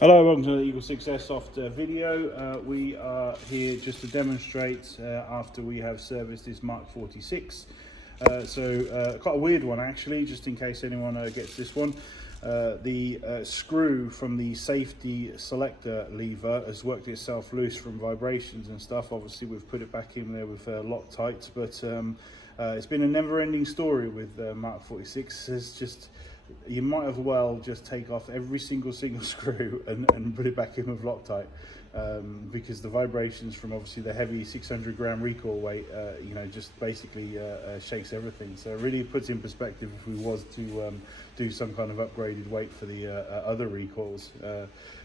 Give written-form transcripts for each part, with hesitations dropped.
Hello, welcome to the EagleSix Airsoft video. We are here just to demonstrate after we have serviced this Mark 46. Quite a weird one actually, just in case anyone gets this one. The screw from the safety selector lever has worked itself loose from vibrations and stuff. Obviously we've put it back in there with Loctite, but it's been a never-ending story with Mark 46. It's just, you might as well just take off every single screw and put it back in with Loctite, because the vibrations from obviously the heavy 600 gram recoil weight, just basically shakes everything. So it really puts in perspective if we was to do some kind of upgraded weight for the other recoils.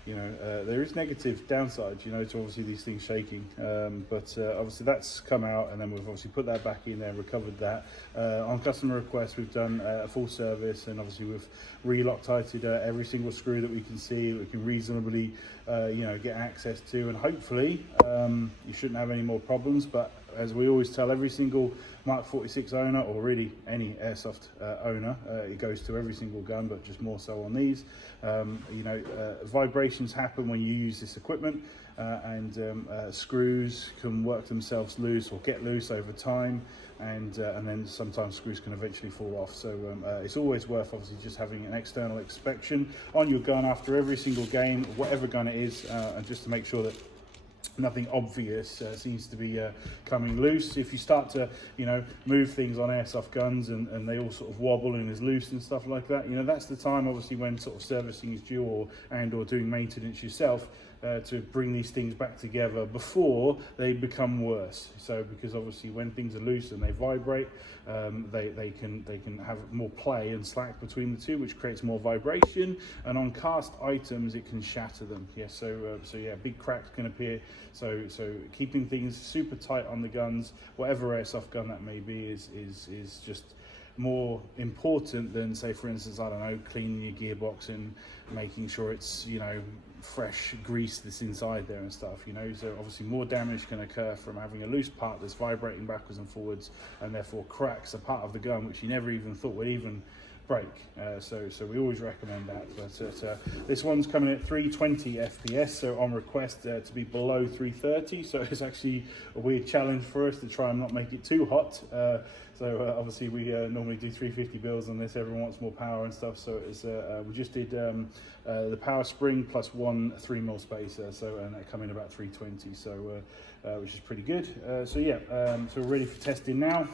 There is negative downsides, to obviously these things shaking, but obviously that's come out, and then we've obviously put that back in there, recovered that. On customer request, we've done a full service, and obviously we've re-Loctited every single screw that we can see, that we can reasonably get access to, and hopefully you shouldn't have any more problems. But as we always tell every single Mark 46 owner, or really any airsoft owner, it goes to every single gun, but just more so on these. Vibrations happen when you use this equipment, and screws can work themselves loose or get loose over time, and then sometimes screws can eventually fall off. So it's always worth obviously just having an external inspection on your gun after every single game, whatever gun it is, and just to make sure that nothing obvious seems to be coming loose. If you start to move things on airsoft guns and they all sort of wobble and is loose and stuff like that, that's the time obviously when sort of servicing is due, or doing maintenance yourself, to bring these things back together before they become worse. So because obviously when things are loose and they vibrate, they can have more play and slack between the two, which creates more vibration, and on cast items it can shatter them. Big cracks can appear. So keeping things super tight on the guns, whatever airsoft gun that may be, is just more important than, say, for instance, I don't know, cleaning your gearbox and making sure it's fresh grease that's inside there and stuff. So obviously more damage can occur from having a loose part that's vibrating backwards and forwards, and therefore cracks a part of the gun which you never even thought would even break. So we always recommend that. But this one's coming at 320 FPS, so on request to be below 330. So it's actually a weird challenge for us to try and not make it too hot. Obviously we normally do 350 builds on this. Everyone wants more power and stuff, so it's we just did the power spring plus one 3mm spacer, and that come in about 320, so which is pretty good. So we're ready for testing now.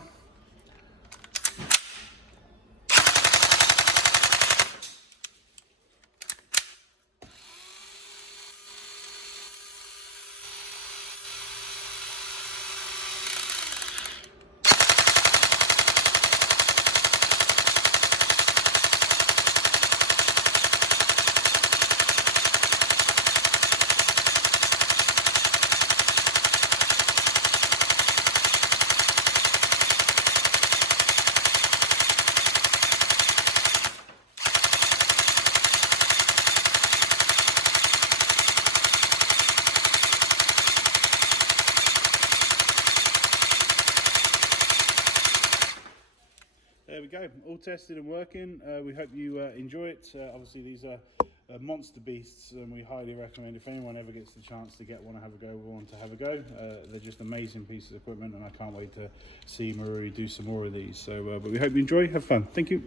There we go, all tested and working. We hope you enjoy it. Obviously these are monster beasts, and we highly recommend, if anyone ever gets the chance to get one to have a go, they're just amazing pieces of equipment, and I can't wait to see Maruri do some more of these. But we hope you enjoy, have fun. Thank you.